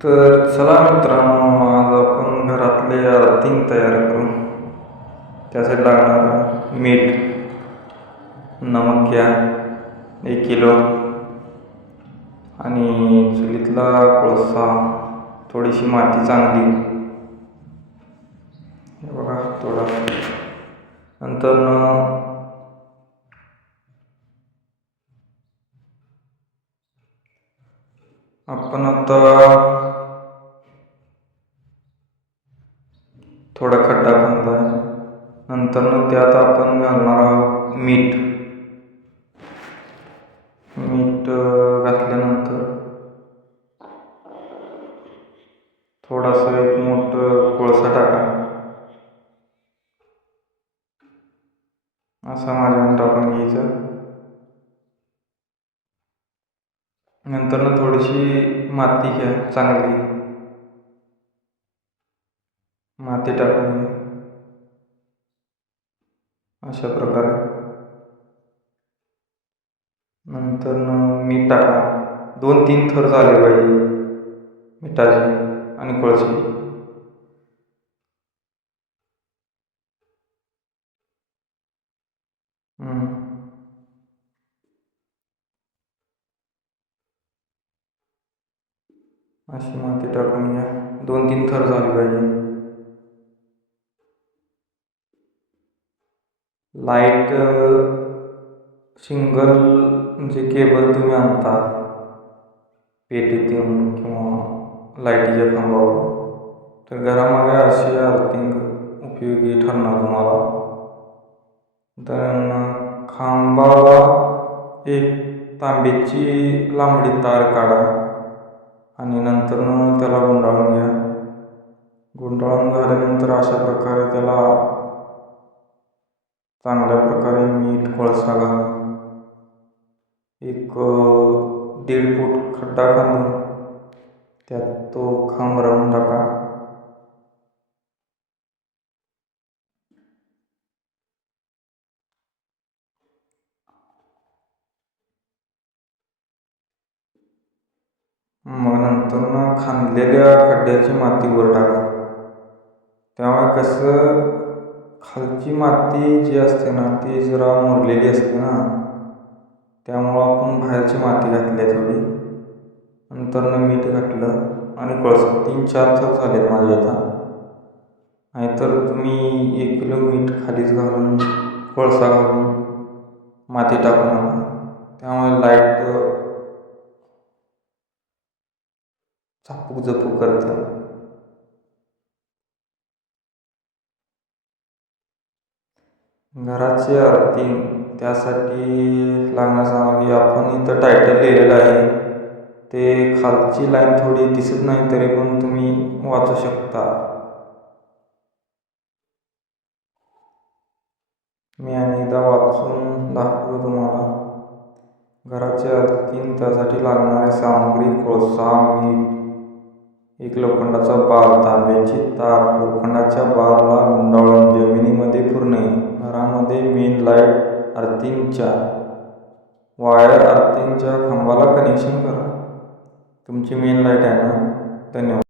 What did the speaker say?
तर चला मित्रांनो, आज आपण घरातले अर्थिंग तयार करू. त्यासाठी लागणार मीठ, नमक घ्या 1 किलो आणि चुलीतला कोळसा, थोडीशी माती चांगली, हे बघा थोडा. नंतर आपण आता थोडा खड्डा खणला. नंतर त्यात आपण घालणार आहोत मीठ. घातल्यानंतर थोडासा एक मोठं कोळसा टाका. असा माझ्यावर टाकून घ्यायचं. नंतर थोडीशी माती घ्या चांगली, माती टाकून घ्या अशा प्रकारे. नंतर मीठ टाका. 2-3 थर झाले पाहिजे मिठाचे आणि कोळशाचे. अशी माती टाकून घ्या. 2-3 थर झाले पाहिजे. लाईट सिंगल जे केबल तुम्ही आणता पेटीतून किंवा लाईटीच्या खांबावर, तर घरामध्ये अशी अर्थिंग उपयोगी ठरणार तुम्हाला. तर खांबाला एक तांब्याची लांबडी तार काढा आणि नंतर त्याला गुंडाळून घ्या. गुंडाळून झाल्यानंतर अशा प्रकारे त्याला चांगल्या प्रकारे मीठ, कोळसा घालून एक 1.5 फूट खड्डा खांदून त्यात तो खांब राहून टाका. मग नंतर खांदलेल्या खड्ड्याची माती वर टाका. त्यामुळे कसं, खालची माती जी असते ना ती जरा मुरलेली असते ना, त्यामुळं आपण बाहेरची माती घातली आहे थोडी. नंतर मीठ घातलं आणि कोळसा. 3-4 थर झालेत माझे आता. नाहीतर तुम्ही 1 किलो मीठ खालीच घालून कोळसा घालून माती टाकू नका. त्यामुळे लाईट झापूक झपूक करते. घराचे अर्थिंग त्यासाठी लागणारी सामग्री आपण इथं टायटल लिहिलेलं आहे, ते खालची लाईन थोडी दिसत नाही तरी पण तुम्ही वाचू शकता. मी अनेकदा वाचून दाखवतो तुम्हाला. घराचे अर्थिंग त्यासाठी लागणारी सामग्री: कोळसा, मीठ, एक लोखंडाचा बार, तांब्याची तार. लोखंडाच्या बारला गुंडाळून जमिनीमध्ये पुरणे. घरामध्ये मेन लाईट अर्थिंगच्या वायर अर्थिंगच्या खांबाला कनेक्शन करा. तुमची मेन लाईट आहे ना. धन्यवाद.